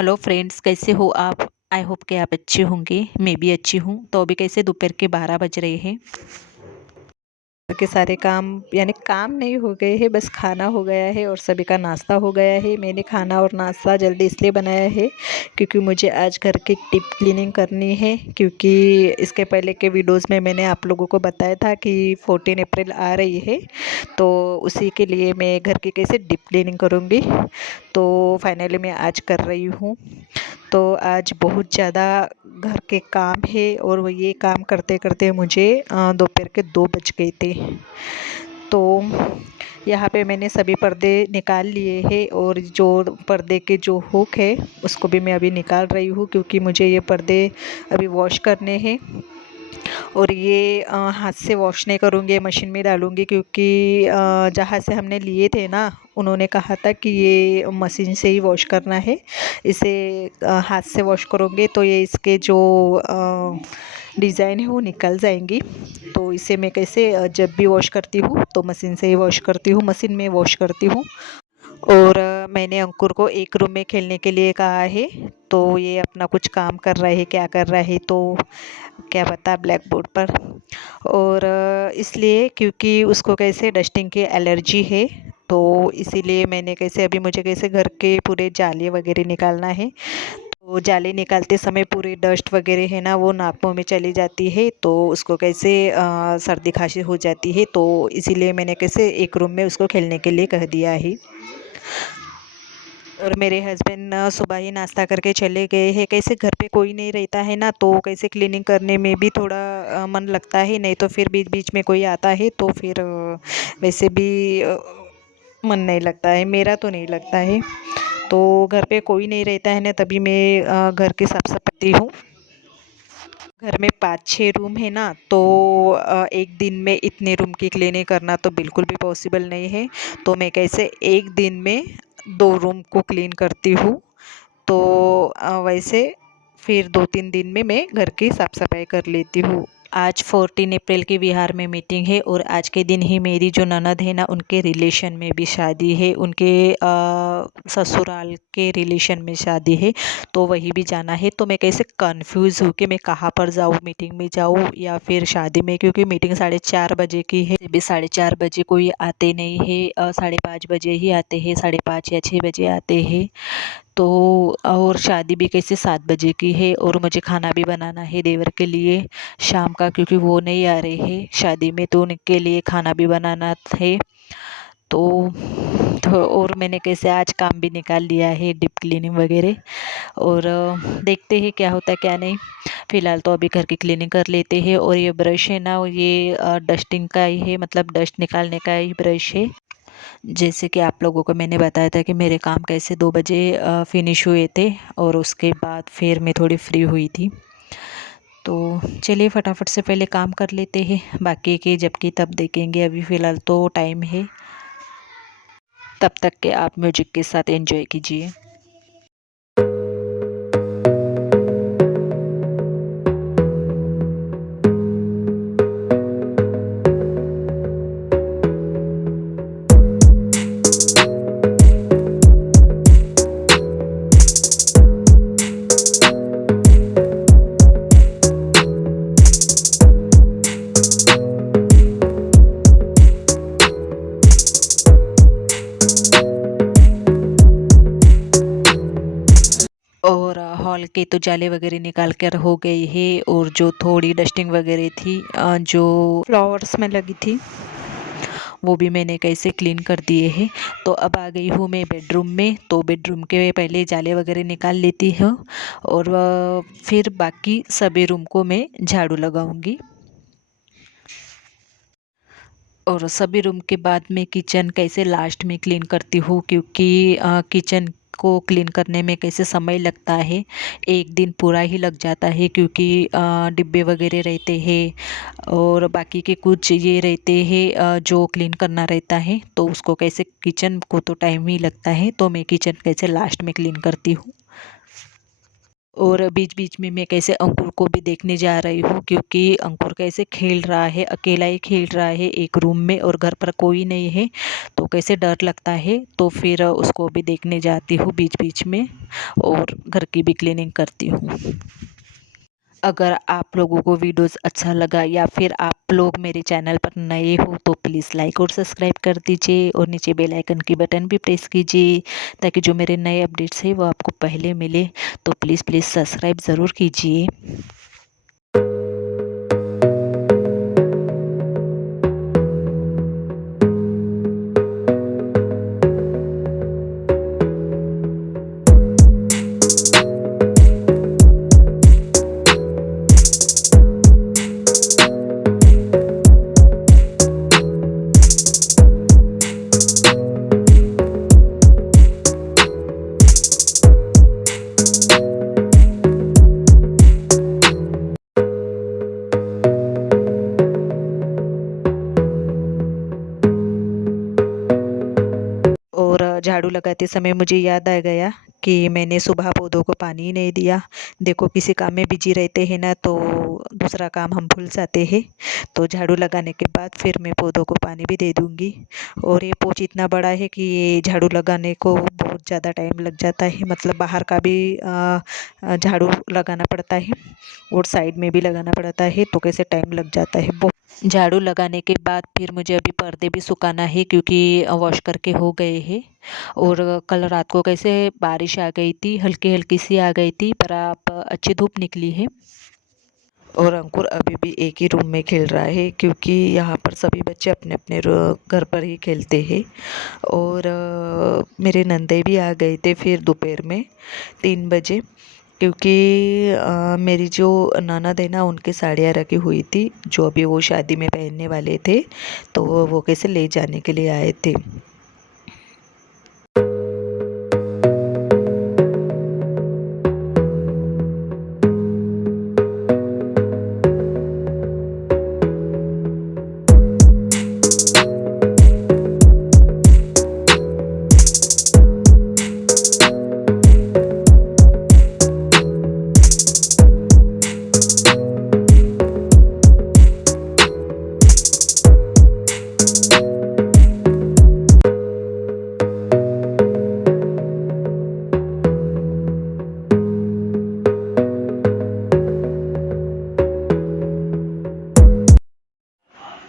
Hello friends, कैसे हो आप? आई होप कि आप अच्छे होंगे। मैं भी अच्छी हूँ। तो अभी कैसे दोपहर के 12 बज रहे हैं। घर के सारे काम यानी काम नहीं हो गए हैं, बस खाना हो गया है और सभी का नाश्ता हो गया है। मैंने खाना और नाश्ता जल्दी इसलिए बनाया है क्योंकि मुझे आज घर की डीप क्लीनिंग करनी है। क्योंकि इसके पहले के वीडियोस में मैंने आप लोगों को बताया था कि 14 अप्रैल आ रही है, तो उसी के लिए मैं घर की कैसे डीप क्लीनिंग करूँगी। तो फाइनली मैं आज कर रही हूँ। तो आज बहुत ज़्यादा घर के काम है और वो ये काम करते करते मुझे दोपहर के 2 बज गए थे। तो यहाँ पे मैंने सभी पर्दे निकाल लिए हैं और जो पर्दे के जो हुक है उसको भी मैं अभी निकाल रही हूँ, क्योंकि मुझे ये पर्दे अभी वॉश करने हैं। और ये हाथ से वॉश नहीं करूँगी, मशीन में डालूँगी, क्योंकि जहाँ से हमने लिए थे ना, उन्होंने कहा था कि ये मशीन से ही वॉश करना है। इसे हाथ से वॉश करोगे तो ये इसके जो डिज़ाइन है वो निकल जाएंगी। तो इसे मैं कैसे जब भी वॉश करती हूँ तो मशीन से ही वॉश करती हूँ, मशीन में वॉश करती हूँ। और मैंने अंकुर को एक रूम में खेलने के लिए कहा है। तो ये अपना कुछ काम कर रहा है, क्या कर रहा है तो क्या पता, ब्लैक बोर्ड पर। और इसलिए क्योंकि उसको कैसे डस्टिंग की एलर्जी है, तो इसीलिए मैंने कैसे अभी मुझे कैसे घर के पूरे जाले वगैरह निकालना है। तो जाले निकालते समय पूरी डस्ट वगैरह है ना, वो नाक मुँह में चली जाती है, तो उसको कैसे सर्दी खांसी हो जाती है। तो इसीलिए मैंने कैसे एक रूम में उसको खेलने के लिए कह दिया है। और मेरे हस्बैंड सुबह ही नाश्ता करके चले गए हैं। कैसे घर पे कोई नहीं रहता है ना, तो कैसे क्लीनिंग करने में भी थोड़ा मन लगता है, नहीं तो फिर बीच बीच में कोई आता है तो फिर वैसे भी मन नहीं लगता है, मेरा तो नहीं लगता है। तो घर पे कोई नहीं रहता है ना, तभी मैं घर की साफ सफाई हूँ। घर में 5-6 रूम है ना, तो एक दिन में इतने रूम की क्लीनिंग करना तो बिल्कुल भी पॉसिबल नहीं है। तो मैं कैसे एक दिन में 2 रूम को क्लीन करती हूँ। तो वैसे फिर 2-3 दिन में मैं घर की साफ सफाई कर लेती हूँ। आज 14 अप्रैल की बिहार में मीटिंग है और आज के दिन ही मेरी जो ननद है ना, उनके रिलेशन में भी शादी है, उनके ससुराल के रिलेशन में शादी है। तो वही भी जाना है। तो मैं कैसे कंफ्यूज हूँ कि मैं कहाँ पर जाऊँ, मीटिंग में जाऊँ या फिर शादी में, क्योंकि मीटिंग 4:30 बजे की है। भी 4:30 बजे कोई आते नहीं है, 5:30 बजे ही आते हैं, 5:30 या 6 बजे आते हैं। तो और शादी भी कैसे 7 बजे की है और मुझे खाना भी बनाना है देवर के लिए शाम का, क्योंकि वो नहीं आ रहे हैं शादी में, तो उनके लिए खाना भी बनाना है। तो, और मैंने कैसे आज काम भी निकाल लिया है, डीप क्लीनिंग वगैरह। और देखते हैं क्या होता है क्या नहीं। फ़िलहाल तो अभी घर की क्लीनिंग कर लेते हैं। और ये ब्रश है ना, ये डस्टिंग का ही है, मतलब डस्ट निकालने का ही ब्रश है। जैसे कि आप लोगों को मैंने बताया था कि मेरे काम कैसे 2 बजे फिनिश हुए थे और उसके बाद फिर मैं थोड़ी फ्री हुई थी। तो चलिए फटाफट से पहले काम कर लेते हैं, बाकी के जबकि तब देखेंगे। अभी फ़िलहाल तो टाइम है, तब तक के आप म्यूजिक के साथ एंजॉय कीजिए। और हॉल के तो जाले वगैरह निकाल कर हो गई है। और जो थोड़ी डस्टिंग वगैरह थी, जो फ्लावर्स में लगी थी, वो भी मैंने कैसे क्लीन कर दिए हैं। तो अब आ गई हूँ मैं बेडरूम में। तो बेडरूम के पहले जाले वगैरह निकाल लेती हूँ और फिर बाकी सभी रूम को मैं झाड़ू लगाऊंगी। और सभी रूम के बाद में किचन कैसे लास्ट में क्लीन करती हूँ, क्योंकि किचन को क्लीन करने में कैसे समय लगता है, एक दिन पूरा ही लग जाता है, क्योंकि डिब्बे वगैरह रहते हैं और बाकी के कुछ ये रहते हैं जो क्लीन करना रहता है। तो उसको कैसे किचन को तो टाइम ही लगता है, तो मैं किचन कैसे लास्ट में क्लीन करती हूँ। और बीच बीच में मैं कैसे अंकुर को भी देखने जा रही हूँ, क्योंकि अंकुर कैसे खेल रहा है, अकेला ही खेल रहा है एक रूम में और घर पर कोई नहीं है, तो कैसे डर लगता है। तो फिर उसको भी देखने जाती हूँ बीच बीच में और घर की भी क्लीनिंग करती हूँ। अगर आप लोगों को वीडियोस अच्छा लगा या फिर आप लोग मेरे चैनल पर नए हो तो प्लीज़ लाइक और सब्सक्राइब कर दीजिए और नीचे बेल आइकन की बटन भी प्रेस कीजिए, ताकि जो मेरे नए अपडेट्स हैं वो आपको पहले मिले। तो प्लीज़ प्लीज़ सब्सक्राइब ज़रूर कीजिए। और झाड़ू लगाते समय मुझे याद आ गया कि मैंने सुबह पौधों को पानी ही नहीं दिया। देखो किसी काम में बिजी रहते हैं ना, तो दूसरा काम हम भूल जाते हैं। तो झाड़ू लगाने के बाद फिर मैं पौधों को पानी भी दे दूँगी। और ये पोंछ इतना बड़ा है कि ये झाड़ू लगाने को बहुत ज़्यादा टाइम लग जाता है, मतलब बाहर का भी झाड़ू लगाना पड़ता है और साइड में भी लगाना पड़ता है, तो कैसे टाइम लग जाता है। झाड़ू लगाने के बाद फिर मुझे अभी पर्दे भी सुखाना है, क्योंकि वॉश करके हो गए हैं। और कल रात को कैसे बारिश आ गई थी, हल्की हल्की सी आ गई थी, पर अब अच्छी धूप निकली है। और अंकुर अभी भी एक ही रूम में खेल रहा है, क्योंकि यहाँ पर सभी बच्चे अपने अपने घर पर ही खेलते हैं। और मेरे नंदे भी आ गए थे फिर दोपहर में 3 बजे, क्योंकि मेरी जो ननद है ना, उनकी साड़ियाँ रखी हुई थी जो अभी वो शादी में पहनने वाले थे, तो वो कैसे ले जाने के लिए आए थे।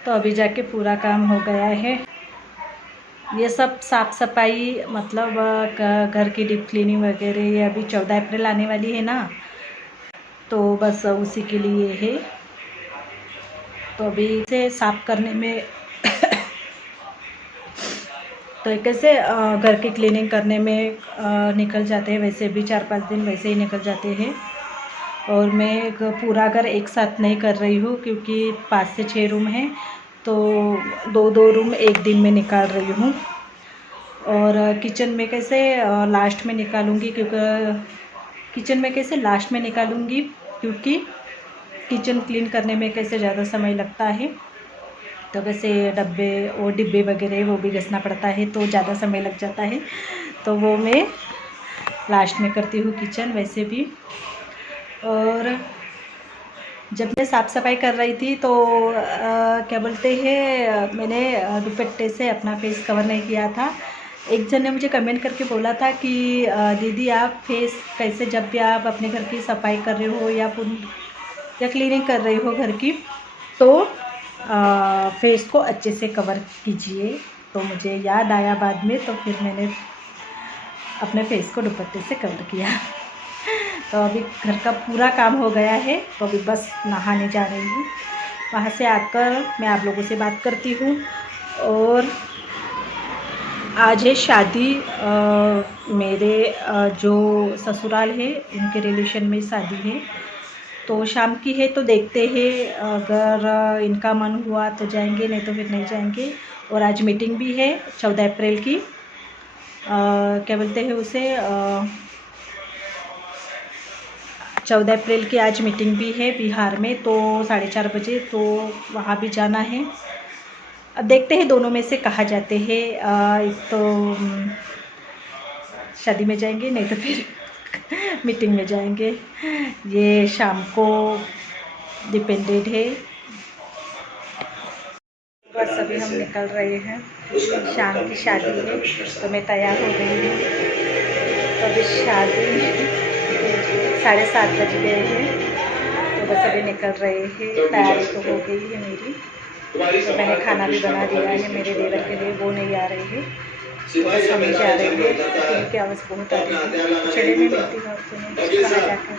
तो अभी जाके पूरा काम हो गया है। ये सब साफ़ सफाई, मतलब घर की डीप क्लीनिंग वगैरह, ये अभी 14 अप्रैल आने वाली है ना, तो बस उसी के लिए है। तो अभी इसे साफ़ करने में तो कैसे घर की क्लीनिंग करने में निकल जाते हैं, वैसे भी 4-5 दिन वैसे ही निकल जाते हैं। और मैं पूरा घर एक साथ नहीं कर रही हूँ, क्योंकि 5 से 6 रूम हैं, तो 2-2 रूम एक दिन में निकाल रही हूँ। और किचन में कैसे लास्ट में निकालूंगी, क्योंकि किचन क्लीन करने में कैसे ज़्यादा समय लगता है, तो कैसे डिब्बे वगैरह वो भी घसना पड़ता है, तो ज़्यादा समय लग जाता है, तो वो मैं लास्ट में करती हूँ किचन वैसे भी। और जब मैं साफ़ सफाई कर रही थी तो क्या बोलते हैं, मैंने दुपट्टे से अपना फेस कवर नहीं किया था। एक जन ने मुझे कमेंट करके बोला था कि दीदी आप फेस कैसे, जब भी आप अपने घर की सफाई कर रहे हो या क्लीनिंग कर रही हो घर की, तो फेस को अच्छे से कवर कीजिए। तो मुझे याद आया बाद में, तो फिर मैंने अपने फेस को दुपट्टे से कवर किया। तो अभी घर का पूरा काम हो गया है, तो अभी बस नहाने जा रही हूँ। वहाँ से आकर मैं आप लोगों से बात करती हूँ। और आज है शादी, मेरे जो ससुराल है उनके रिलेशन में शादी है, तो शाम की है, तो देखते हैं, अगर इनका मन हुआ तो जाएंगे, नहीं तो फिर नहीं जाएंगे। और आज मीटिंग भी है 14 अप्रैल की, क्या बोलते हैं उसे, 14 अप्रैल की आज मीटिंग भी है बिहार में, तो 4:30 बजे, तो वहाँ भी जाना है। अब देखते हैं दोनों में से कहाँ जाते हैं। एक तो शादी में जाएंगे, नहीं तो फिर मीटिंग में जाएंगे। ये शाम को डिपेंडेंट है। बस अभी हम निकल रहे हैं, शाम की शादी है तो मैं तैयार हो गई हूँ। तो अभी शादी 7:30 बज गए हैं, तो बस अभी निकल रहे हैं। तैयारी तो हो गई है मेरी, तो मैंने खाना भी बना दिया है मेरे देवर के लिए, वो नहीं आ रहे हैं तो बस हम ही जा रहे हैं। की आवाज़ बहुत आ रही है। चलिए मैं मिलती हूँ आपको खाना जाकर।